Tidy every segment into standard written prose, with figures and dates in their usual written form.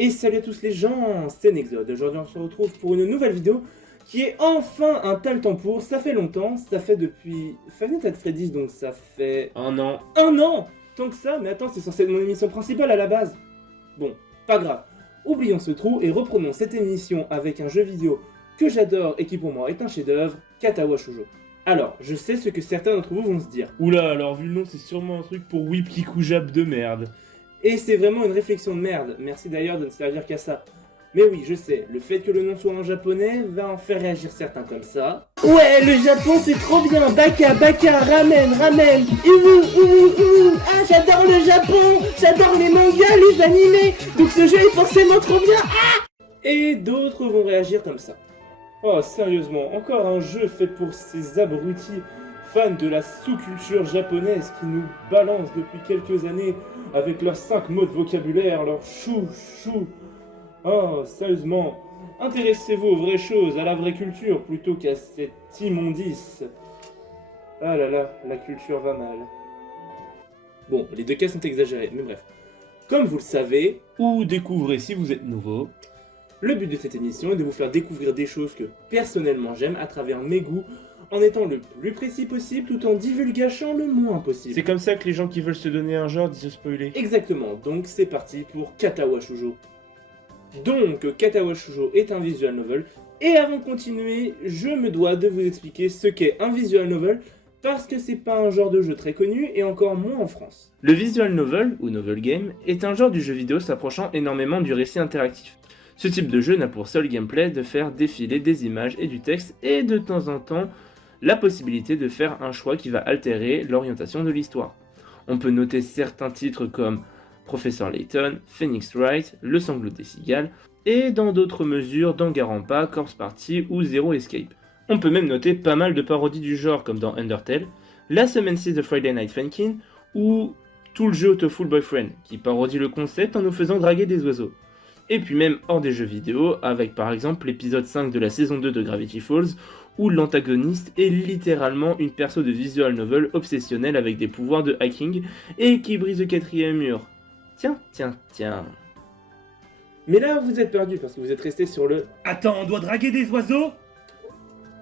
Et salut à tous les gens, c'est Nexod. Aujourd'hui on se retrouve pour une nouvelle vidéo qui est enfin un tel temps pour. Ça fait longtemps, ça fait depuis Five Nights at Freddy's, donc ça fait Un an. un an. Tant que ça, mais attends, c'est censé être mon émission principale à la base. Bon, pas grave. Oublions ce trou et reprenons cette émission avec un jeu vidéo que j'adore et qui pour moi est un chef-d'œuvre, Katawa Shoujo. Alors, je sais ce que certains d'entre vous vont se dire. Oula, alors vu le nom, c'est sûrement un truc pour Whip Kikujab de merde. Et c'est vraiment une réflexion de merde, merci d'ailleurs de ne servir qu'à ça. Mais oui, je sais, le fait que le nom soit en japonais va en faire réagir certains comme ça. Ouais, le Japon c'est trop bien, baka, baka, ramen, ramen, ah j'adore le Japon, j'adore les mangas, les animés, donc ce jeu est forcément trop bien, ah. Et d'autres vont réagir comme ça. Oh sérieusement, encore un jeu fait pour ces abrutis fans de la sous-culture japonaise qui nous balancent depuis quelques années avec leurs 5 mots de vocabulaire, leurs chou. Oh, sérieusement, intéressez-vous aux vraies choses, à la vraie culture, plutôt qu'à cette immondice. Ah là là, la culture va mal. Bon, les deux cas sont exagérés, mais bref. Comme vous le savez, Ou découvrez si vous êtes nouveau. le but de cette émission est de vous faire découvrir des choses que personnellement j'aime à travers mes goûts, en étant le plus précis possible tout en divulgachant le moins possible. C'est comme ça que les gens qui veulent se donner un genre disent spoiler. Exactement, donc c'est parti pour Katawa Shoujo. Donc, Katawa Shoujo est un visual novel, et avant de continuer, je me dois de vous expliquer ce qu'est un visual novel, parce que c'est pas un genre de jeu très connu, et encore moins en France. Le visual novel, ou novel game, est un genre du jeu vidéo s'approchant énormément du récit interactif. Ce type de jeu n'a pour seul gameplay de faire défiler des images et du texte, et de temps en temps, la possibilité de faire un choix qui va altérer l'orientation de l'histoire. On peut noter certains titres comme Professor Layton, Phoenix Wright, Le sanglot des cigales, et dans d'autres mesures Danganronpa, Corpse Party ou Zero Escape. On peut même noter pas mal de parodies du genre comme dans Undertale, la semaine 6 de Friday Night Funkin' ou tout le jeu Autoful Boyfriend, qui parodie le concept en nous faisant draguer des oiseaux. Et puis même hors des jeux vidéo, avec par exemple l'épisode 5 de la saison 2 de Gravity Falls, où l'antagoniste est littéralement une perso de visual novel obsessionnelle avec des pouvoirs de hacking et qui brise le quatrième mur. Tiens. Mais là, vous êtes perdu parce que vous êtes resté sur le... Attends, on doit draguer des oiseaux?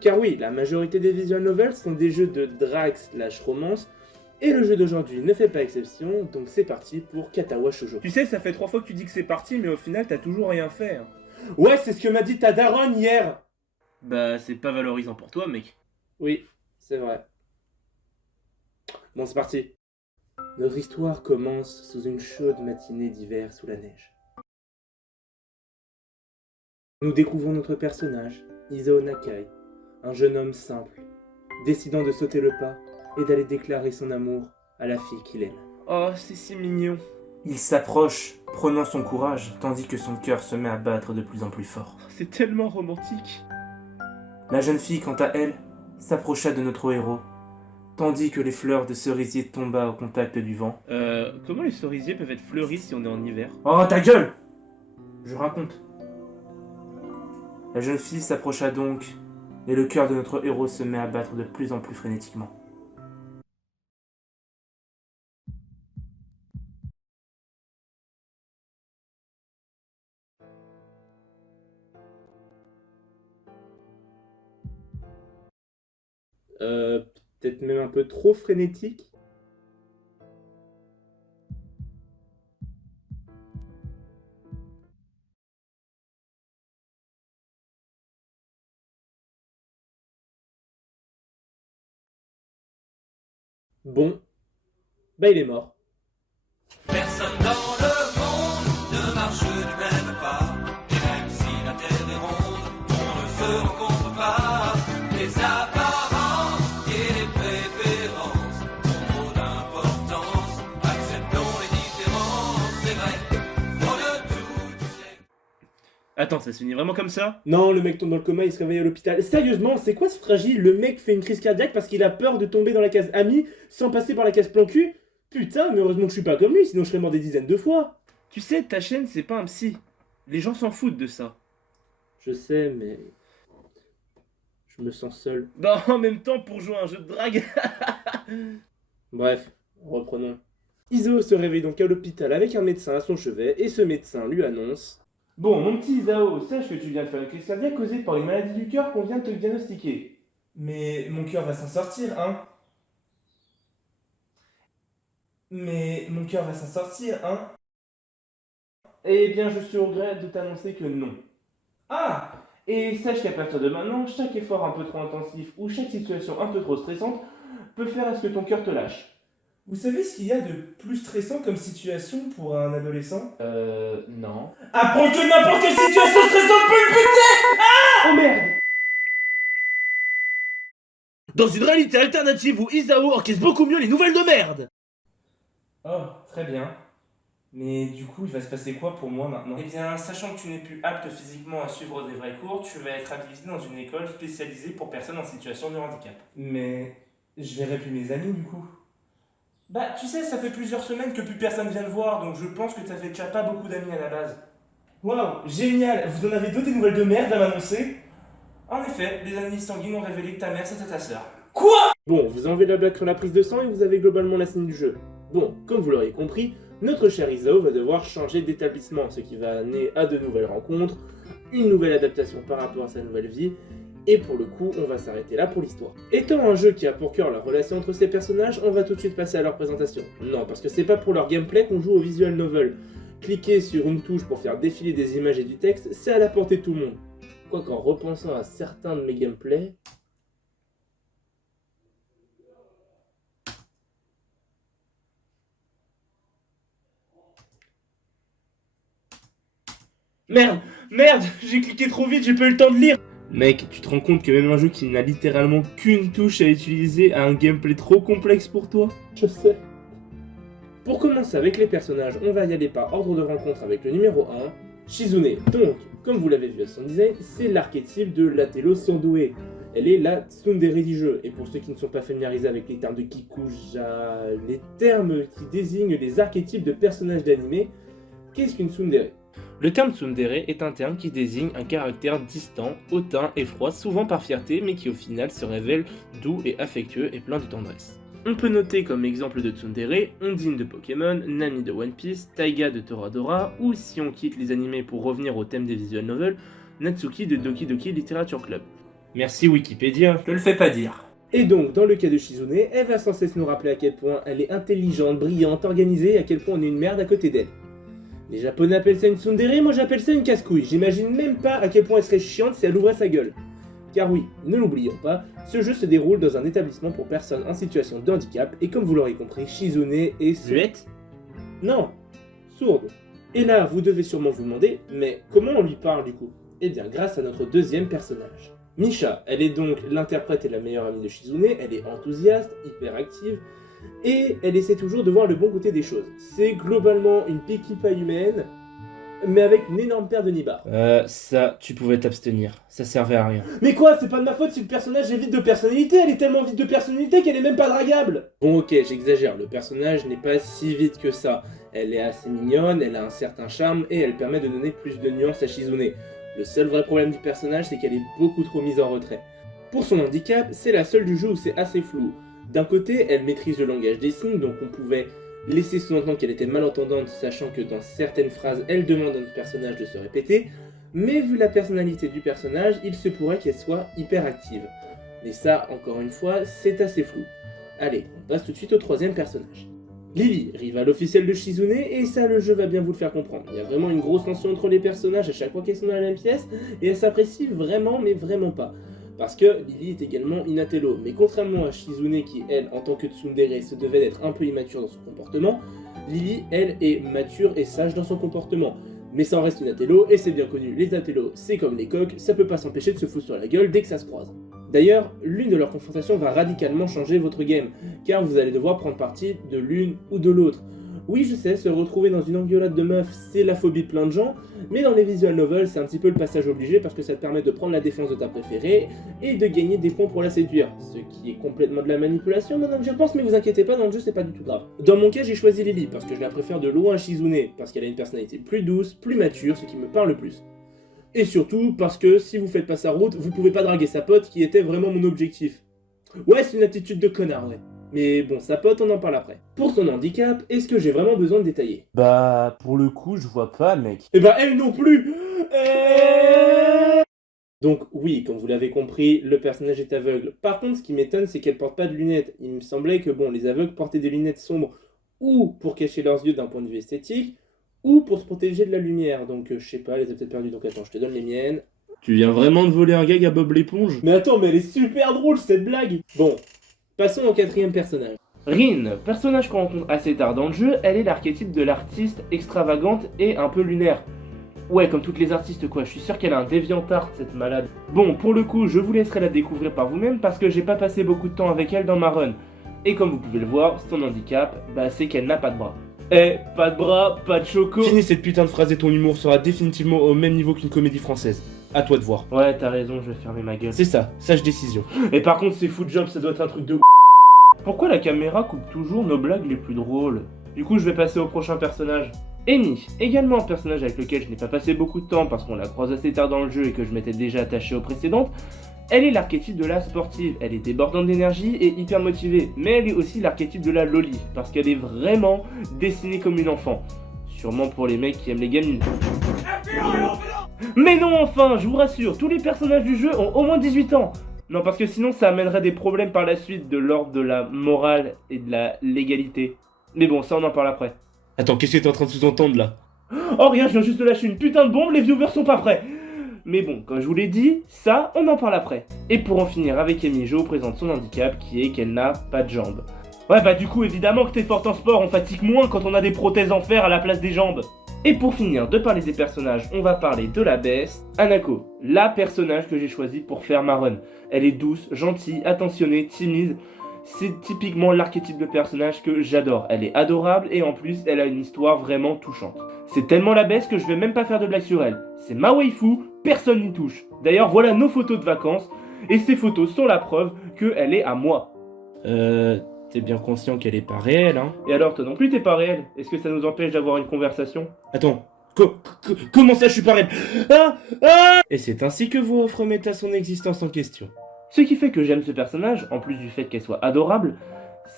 Car oui, la majorité des visual novels sont des jeux de drague/romance, et le jeu d'aujourd'hui ne fait pas exception, donc c'est parti pour Katawa Shoujo. Tu sais, ça fait 3 fois que tu dis que c'est parti, mais au final t'as toujours rien fait. Ouais, c'est ce que m'a dit ta daronne hier. Bah, c'est pas valorisant pour toi, mec. Oui, c'est vrai. Bon, c'est parti. Notre histoire commence sous une chaude matinée d'hiver sous la neige. Nous découvrons notre personnage, Isao Nakai, un jeune homme simple, décidant de sauter le pas et d'aller déclarer son amour à la fille qu'il aime. Oh, c'est si mignon. Il s'approche, prenant son courage, tandis que son cœur se met à battre de plus en plus fort. C'est tellement romantique. La jeune fille, quant à elle, s'approcha de notre héros, tandis que les fleurs de cerisier tomba au contact du vent. Comment les cerisiers peuvent être fleuris si on est en hiver? Oh, ta gueule! Je raconte. La jeune fille s'approcha donc, et le cœur de notre héros se met à battre de plus en plus frénétiquement. Peut-être même un peu trop frénétique. Bon, bah il est mort. Personne dans le monde ne marche du même pas. Et même si la terre est ronde, on ne se rencontre pas. Les apparences et les préférences ont trop d'importance. Acceptons les différences, c'est vrai. Dans le tout, tu sais. Attends, ça se finit vraiment comme ça? Non, le mec tombe dans le coma, il se réveille à l'hôpital. Sérieusement, c'est quoi ce fragile? Le mec fait une crise cardiaque parce qu'il a peur de tomber dans la case ami sans passer par la case plan cul? Putain, mais heureusement que je suis pas comme lui, sinon je serais mort des dizaines de fois. Tu sais, ta chaîne, c'est pas un psy. Les gens s'en foutent de ça. Je sais, mais... je me sens seul. Bah, en même temps, pour jouer à un jeu de drague... Bref, reprenons. Iso se réveille donc à l'hôpital avec un médecin à son chevet, et ce médecin lui annonce... Bon, mon petit Isao, sache que tu viens de faire une crise cardiaque causée par une maladie du cœur qu'on vient de te diagnostiquer. Mais mon cœur va s'en sortir, hein. Mais mon cœur va s'en sortir, hein. Eh bien, je suis au regret de t'annoncer que non. Ah! Et sache qu'à partir de maintenant, chaque effort un peu trop intensif ou chaque situation un peu trop stressante peut faire à ce que ton cœur te lâche. Vous savez ce qu'il y a de plus stressant comme situation pour un adolescent? Non. Apprends que n'importe quelle situation stressante peut le buter! Oh merde! Dans une réalité alternative où Isao encaisse beaucoup mieux les nouvelles de merde. Oh, très bien. Mais du coup, il va se passer quoi pour moi maintenant? Eh bien, sachant que tu n'es plus apte physiquement à suivre des vrais cours, tu vas être habilité dans une école spécialisée pour personnes en situation de handicap. Mais je verrai plus mes amis du coup. Bah, tu sais, ça fait plusieurs semaines que plus personne vient te voir, donc je pense que t'avais déjà pas beaucoup d'amis à la base. Waouh, génial! Vous en avez d'autres des nouvelles de merde à m'annoncer? En effet, les analyses sanguines ont révélé que ta mère c'était ta sœur. Quoi? Bon, vous enlevez la blague sur la prise de sang et vous avez globalement la scène du jeu. Bon, comme vous l'aurez compris, notre cher Isao va devoir changer d'établissement, ce qui va amener à de nouvelles rencontres, une nouvelle adaptation par rapport à sa nouvelle vie, et pour le coup, on va s'arrêter là pour l'histoire. Étant un jeu qui a pour cœur la relation entre ses personnages, on va tout de suite passer à leur présentation. Non, parce que c'est pas pour leur gameplay qu'on joue au visual novel. Cliquer sur une touche pour faire défiler des images et du texte, c'est à la portée de tout le monde. Quoique en repensant à certains de mes gameplays... Merde, j'ai cliqué trop vite, j'ai pas eu le temps de lire. Mec, tu te rends compte que même un jeu qui n'a littéralement qu'une touche à utiliser a un gameplay trop complexe pour toi? Je sais. Pour commencer avec les personnages, on va y aller par ordre de rencontre avec le numéro 1, Shizune. Donc, comme vous l'avez vu à son design, c'est l'archétype de l'Atello surdoué. Elle est la tsundere du jeu. Et pour ceux qui ne sont pas familiarisés avec les termes de Kikuja, les termes qui désignent les archétypes de personnages d'anime, qu'est-ce qu'une tsundere? Le terme tsundere est un terme qui désigne un caractère distant, hautain et froid, souvent par fierté, mais qui au final se révèle doux et affectueux et plein de tendresse. On peut noter comme exemple de tsundere Ondine de Pokémon, Nami de One Piece, Taiga de Toradora, ou si on quitte les animés pour revenir au thème des visual novels, Natsuki de Doki Doki Literature Club. Merci Wikipédia. Je le fais pas dire. Et donc, dans le cas de Shizune, elle va sans cesse nous rappeler à quel point elle est intelligente, brillante, organisée, et à quel point on est une merde à côté d'elle. Les japonais appellent ça une tsundere, moi j'appelle ça une casse-couille. J'imagine même pas à quel point elle serait chiante si elle ouvrait sa gueule. Car oui, ne l'oublions pas, ce jeu se déroule dans un établissement pour personnes en situation de handicap, et comme vous l'aurez compris, Shizune est... Muette? Non, sourde. Et là, vous devez sûrement vous demander, mais comment on lui parle du coup? Eh bien, grâce à notre deuxième personnage. Misha, elle est donc l'interprète et la meilleure amie de Shizune, elle est enthousiaste, hyperactive, et elle essaie toujours de voir le bon côté des choses. C'est globalement une Pekipa humaine, mais avec une énorme paire de nibards. Ça, tu pouvais t'abstenir, ça servait à rien. Mais quoi, c'est pas de ma faute si le personnage est vide de personnalité, elle est tellement vide de personnalité qu'elle est même pas dragable. Bon ok, j'exagère, le personnage n'est pas si vide que ça. Elle est assez mignonne, elle a un certain charme, et elle permet de donner plus de nuances à Shizune. Le seul vrai problème du personnage, c'est qu'elle est beaucoup trop mise en retrait. Pour son handicap, c'est la seule du jeu où c'est assez flou. D'un côté, elle maîtrise le langage des signes, donc on pouvait laisser sous-entendre qu'elle était malentendante, sachant que dans certaines phrases, elle demande à notre personnage de se répéter, mais vu la personnalité du personnage, il se pourrait qu'elle soit hyperactive. Mais ça, encore une fois, c'est assez flou. Allez, on passe tout de suite au troisième personnage. Lily, rivale officielle de Shizune, et ça le jeu va bien vous le faire comprendre. Il y a vraiment une grosse tension entre les personnages à chaque fois qu'ils sont dans la même pièce, et elle s'apprécie vraiment, mais vraiment pas. Parce que Lily est également une Atello, mais contrairement à Shizune qui, elle, en tant que tsundere, se devait d'être un peu immature dans son comportement, Lily, elle, est mature et sage dans son comportement. Mais ça en reste une Atello, et c'est bien connu, les Atellos, c'est comme les coqs, ça peut pas s'empêcher de se foutre sur la gueule dès que ça se croise. D'ailleurs, l'une de leurs confrontations va radicalement changer votre game, car vous allez devoir prendre parti de l'une ou de l'autre. Oui, je sais, se retrouver dans une engueulade de meufs, c'est la phobie de plein de gens, mais dans les visual novels, c'est un petit peu le passage obligé parce que ça te permet de prendre la défense de ta préférée et de gagner des points pour la séduire. Ce qui est complètement de la manipulation maintenant que j'y repense, mais vous inquiétez pas, dans le jeu c'est pas du tout grave. Dans mon cas, j'ai choisi Lily parce que je la préfère de loin à Shizune, parce qu'elle a une personnalité plus douce, plus mature, ce qui me parle le plus. Et surtout parce que si vous faites pas sa route, vous pouvez pas draguer sa pote qui était vraiment mon objectif. Ouais, c'est une attitude de connard, ouais. Mais bon, sa pote, on en parle après. Pour son handicap, est-ce que j'ai vraiment besoin de détailler? Bah, pour le coup, je vois pas, mec. Eh ben, elle non plus. Donc oui, comme vous l'avez compris, le personnage est aveugle. Par contre, ce qui m'étonne, c'est qu'elle porte pas de lunettes. Il me semblait que bon, les aveugles portaient des lunettes sombres ou pour cacher leurs yeux d'un point de vue esthétique, ou pour se protéger de la lumière. Donc je sais pas, elle les a peut-être perdues. Donc attends, je te donne les miennes. Tu viens vraiment de voler un gag à Bob l'éponge? Mais attends, mais elle est super drôle cette blague. Bon, passons au quatrième personnage. Rin, personnage qu'on rencontre assez tard dans le jeu, elle est l'archétype de l'artiste extravagante et un peu lunaire. Ouais, comme toutes les artistes quoi, je suis sûr qu'elle a un DeviantArt, cette malade. Bon, pour le coup, je vous laisserai la découvrir par vous-même parce que j'ai pas passé beaucoup de temps avec elle dans ma run. Et comme vous pouvez le voir, son handicap, bah c'est qu'elle n'a pas de bras. Eh, pas de bras, pas de choco. Finis cette putain de phrase et ton humour sera définitivement au même niveau qu'une comédie française. À toi de voir. Ouais, t'as raison, je vais fermer ma gueule. C'est ça, sage décision. Et par contre, ces foot jobs, ça doit être un truc de Pourquoi la caméra coupe toujours nos blagues les plus drôles? Du coup, je vais passer au prochain personnage. Eni, également un personnage avec lequel je n'ai pas passé beaucoup de temps parce qu'on la croise assez tard dans le jeu et que je m'étais déjà attaché aux précédentes. Elle est l'archétype de la sportive, elle est débordante d'énergie et hyper motivée, mais elle est aussi l'archétype de la loli, parce qu'elle est vraiment dessinée comme une enfant. Sûrement pour les mecs qui aiment les gamines. Mais non, enfin, je vous rassure, tous les personnages du jeu ont au moins 18 ans. Non, parce que sinon ça amènerait des problèmes par la suite de l'ordre de la morale et de la légalité. Mais bon, ça on en parle après. Attends, qu'est-ce que t'es en train de sous-entendre là? Oh rien, je viens juste de lâcher une putain de bombe, les viewers sont pas prêts. Mais bon, comme je vous l'ai dit, ça, on en parle après. Et pour en finir avec Amy, je vous présente son handicap qui est qu'elle n'a pas de jambes. Ouais bah du coup, évidemment que t'es forte en sport, on fatigue moins quand on a des prothèses en fer à la place des jambes. Et pour finir de parler des personnages, on va parler de la best, Hanako, la personnage que j'ai choisi pour faire ma run. Elle est douce, gentille, attentionnée, timide. C'est typiquement l'archétype de personnage que j'adore. Elle est adorable et en plus, elle a une histoire vraiment touchante. C'est tellement la baisse que je vais même pas faire de blague sur elle. C'est ma waifu, personne n'y touche. D'ailleurs, voilà nos photos de vacances, et ces photos sont la preuve qu'elle est à moi. T'es bien conscient qu'elle est pas réelle, hein? Et alors, toi non plus t'es pas réel? Est-ce que ça nous empêche d'avoir une conversation? Attends, comment ça je suis pas réel? Et c'est ainsi que vous remettez à son existence en question. Ce qui fait que j'aime ce personnage, en plus du fait qu'elle soit adorable,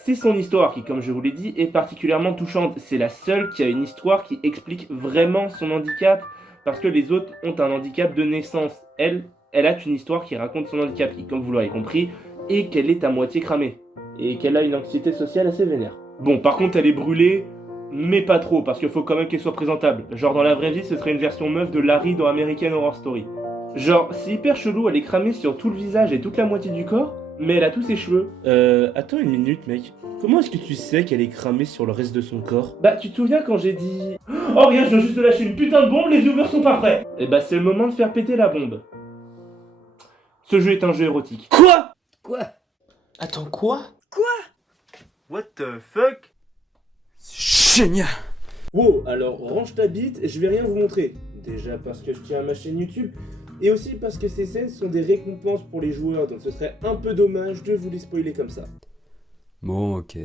c'est son histoire qui, comme je vous l'ai dit, est particulièrement touchante. C'est la seule qui a une histoire qui explique vraiment son handicap, parce que les autres ont un handicap de naissance. Elle a une histoire qui raconte son handicap, qui, comme vous l'aurez compris, est qu'elle est à moitié cramée, et qu'elle a une anxiété sociale assez vénère. Bon, par contre, elle est brûlée, mais pas trop, parce qu'il faut quand même qu'elle soit présentable. Genre, dans la vraie vie, ce serait une version meuf de Larry dans American Horror Story. Genre, c'est hyper chelou, elle est cramée sur tout le visage et toute la moitié du corps, mais elle a tous ses cheveux. Attends une minute, mec. Comment est-ce que tu sais qu'elle est cramée sur le reste de son corps? Bah, tu te souviens quand j'ai dit... Oh rien, je viens juste de lâcher une putain de bombe, les viewers sont pas prêts. Et bah, c'est le moment de faire péter la bombe. Ce jeu est un jeu érotique. Quoi? Attends, quoi? What the fuck? Génial! Wow, alors range ta bite, je vais rien vous montrer. Déjà parce que je tiens à ma chaîne YouTube, et aussi parce que ces scènes sont des récompenses pour les joueurs, donc ce serait un peu dommage de vous les spoiler comme ça. Bon, ok.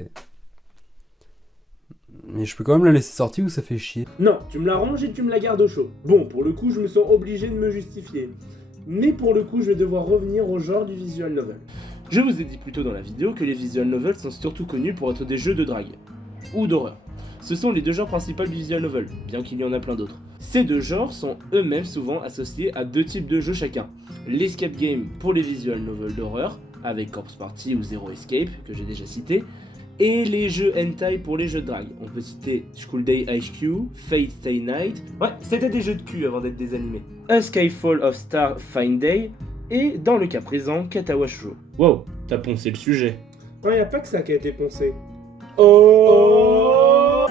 Mais je peux quand même la laisser sortir ou ça fait chier? Non, tu me la ranges et tu me la gardes au chaud. Bon, pour le coup, je me sens obligé de me justifier. Mais pour le coup, je vais devoir revenir au genre du visual novel. Je vous ai dit plus tôt dans la vidéo que les visual novels sont surtout connus pour être des jeux de drague. Ou d'horreur. Ce sont les deux genres principaux du visual novel, bien qu'il y en a plein d'autres. Ces deux genres sont eux-mêmes souvent associés à deux types de jeux chacun. L'escape game pour les visual novels d'horreur, avec Corpse Party ou Zero Escape, que j'ai déjà cité, et les jeux hentai pour les jeux de drague. On peut citer School Day HQ, Fate Stay Night, ouais, c'était des jeux de cul avant d'être des animés. A Skyfall of Star Fine Day, et dans le cas présent, Katawa Shoujo. Wow, t'as poncé le sujet. Ouais, y a pas que ça qui a été poncé. Oh,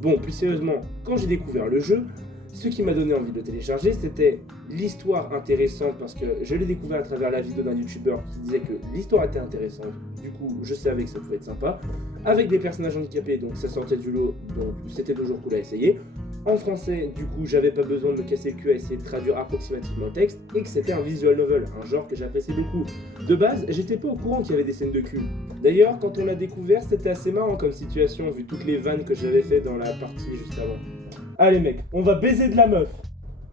Bon, plus sérieusement, quand j'ai découvert le jeu, ce qui m'a donné envie de le télécharger, c'était l'histoire intéressante, parce que je l'ai découvert à travers la vidéo d'un youtubeur qui disait que l'histoire était intéressante, du coup je savais que ça pouvait être sympa, avec des personnages handicapés, donc ça sortait du lot, donc c'était toujours cool à essayer. en français, du coup j'avais pas besoin de me casser le cul à essayer de traduire approximativement le texte, et que c'était un visual novel, un genre que j'apprécie beaucoup. De base, j'étais pas au courant qu'il y avait des scènes de cul. D'ailleurs, quand on l'a découvert, c'était assez marrant comme situation, vu toutes les vannes que j'avais fait dans la partie juste avant. Allez mec, on va baiser de la meuf.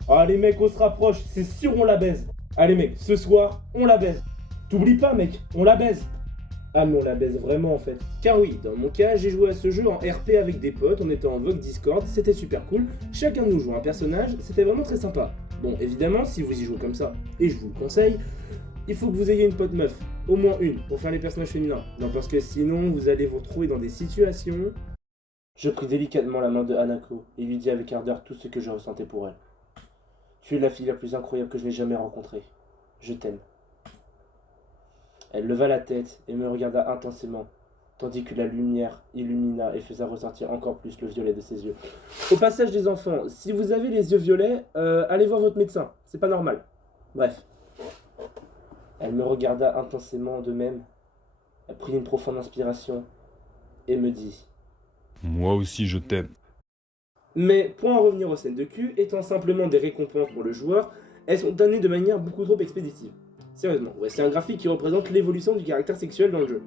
Ah les mecs, on se rapproche, c'est sûr on la baise. Allez mec, ce soir, on la baise. T'oublies pas mec, on la baise. Ah mais on la baise vraiment en fait. Car oui, dans mon cas, j'ai joué à ce jeu en RP avec des potes, on était en vogue Discord, c'était super cool, chacun de nous jouait un personnage, c'était vraiment très sympa. Bon, évidemment, si vous y jouez comme ça, et je vous le conseille, il faut que vous ayez une pote meuf, au moins une, pour faire les personnages féminins. Non, parce que sinon, vous allez vous retrouver dans des situations... Je pris délicatement la main de Hanako, et lui dis avec ardeur tout ce que je ressentais pour elle. Tu es la fille la plus incroyable que je n'ai jamais rencontrée. Je t'aime. Elle leva la tête et me regarda intensément, tandis que la lumière illumina et faisait ressortir encore plus le violet de ses yeux. Au passage des enfants, si vous avez les yeux violets, allez voir votre médecin, c'est pas normal. Bref. Elle me regarda intensément de même, elle prit une profonde inspiration et me dit « Moi aussi je t'aime. » Mais pour en revenir aux scènes de cul, étant simplement des récompenses pour le joueur, elles sont données de manière beaucoup trop expéditive. Sérieusement, ouais, c'est un graphique qui représente l'évolution du caractère sexuel dans le jeu.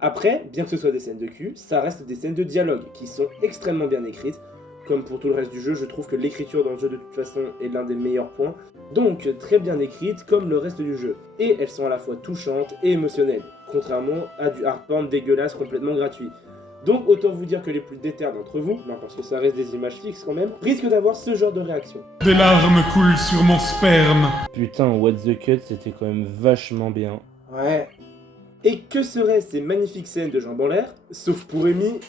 Après, bien que ce soit des scènes de cul, ça reste des scènes de dialogue qui sont extrêmement bien écrites. Comme pour tout le reste du jeu, je trouve que l'écriture dans le jeu de toute façon est l'un des meilleurs points. Donc très bien écrites comme le reste du jeu. Et elles sont à la fois touchantes et émotionnelles, contrairement à du hardporn dégueulasse complètement gratuit. Donc autant vous dire que les plus déter d'entre vous, non parce que ça reste des images fixes quand même, risquent d'avoir ce genre de réaction. Des larmes coulent sur mon sperme. Putain, What the Cut, c'était quand même vachement bien. Ouais. Et que seraient ces magnifiques scènes de jambes en l'air, sauf pour Amy,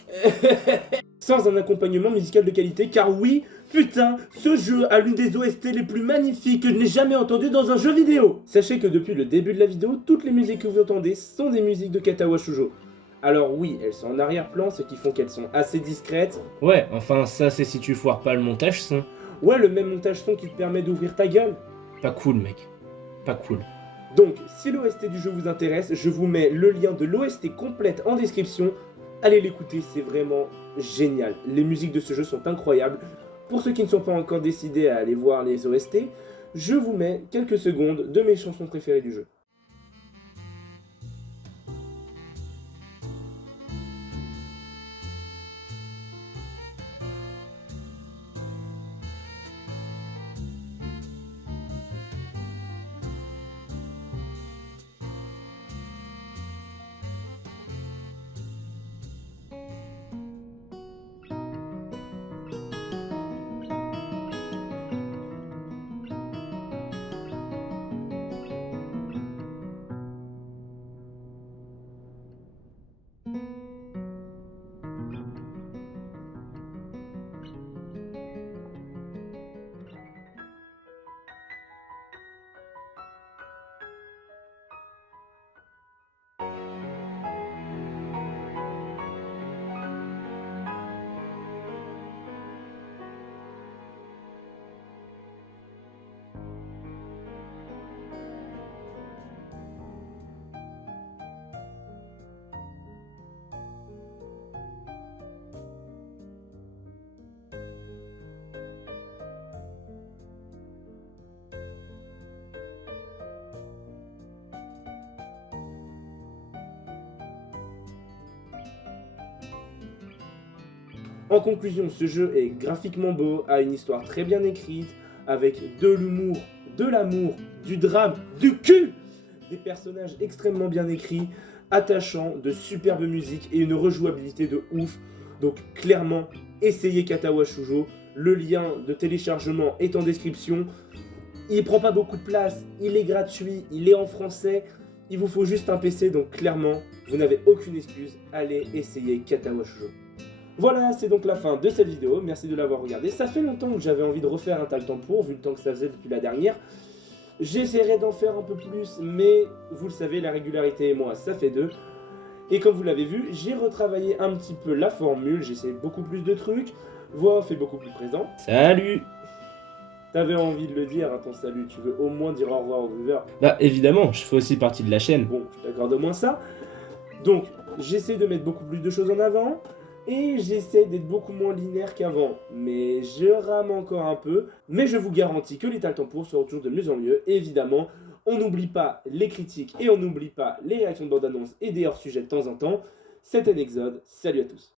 sans un accompagnement musical de qualité, car oui, putain, ce jeu a l'une des OST les plus magnifiques que je n'ai jamais entendues dans un jeu vidéo. Sachez que depuis le début de la vidéo, toutes les musiques que vous entendez sont des musiques de Katawa Shoujo. Alors oui, elles sont en arrière-plan, ce qui font qu'elles sont assez discrètes. Ouais, enfin ça c'est si tu foires pas le montage son. Ouais, le même montage son qui te permet d'ouvrir ta gueule. Pas cool mec, pas cool. Donc, si l'OST du jeu vous intéresse, je vous mets le lien de l'OST complète en description. Allez l'écouter, c'est vraiment génial. Les musiques de ce jeu sont incroyables. Pour ceux qui ne sont pas encore décidés à aller voir les OST, je vous mets quelques secondes de mes chansons préférées du jeu. En conclusion, ce jeu est graphiquement beau, a une histoire très bien écrite, avec de l'humour, de l'amour, du drame, du cul, des personnages extrêmement bien écrits, attachants, de superbes musiques et une rejouabilité de ouf. Donc clairement, essayez Katawa Shoujo, le lien de téléchargement est en description. Il prend pas beaucoup de place, il est gratuit, il est en français, il vous faut juste un PC, donc clairement, vous n'avez aucune excuse, allez essayer Katawa Shoujo. Voilà, c'est donc la fin de cette vidéo, merci de l'avoir regardé. Ça fait longtemps que j'avais envie de refaire un Tal Tempour, vu le temps que ça faisait depuis la dernière. J'essaierai d'en faire un peu plus, mais vous le savez, la régularité et moi, ça fait deux. Et comme vous l'avez vu, j'ai retravaillé un petit peu la formule, j'essaie beaucoup plus de trucs, voix off est beaucoup plus présent. Salut! T'avais envie de le dire, hein, ton salut, tu veux au moins dire au revoir aux viewers. Bah évidemment, je fais aussi partie de la chaîne. Bon, je t'accorde au moins ça. Donc, j'essaie de mettre beaucoup plus de choses en avant. et j'essaie d'être beaucoup moins linéaire qu'avant, mais je rame encore un peu, mais je vous garantis que l'état le temps pour sera toujours de mieux en mieux, et évidemment, on n'oublie pas les critiques et on n'oublie pas les réactions de bande-annonce et des hors-sujets de temps en temps. C'était Nexode, salut à tous.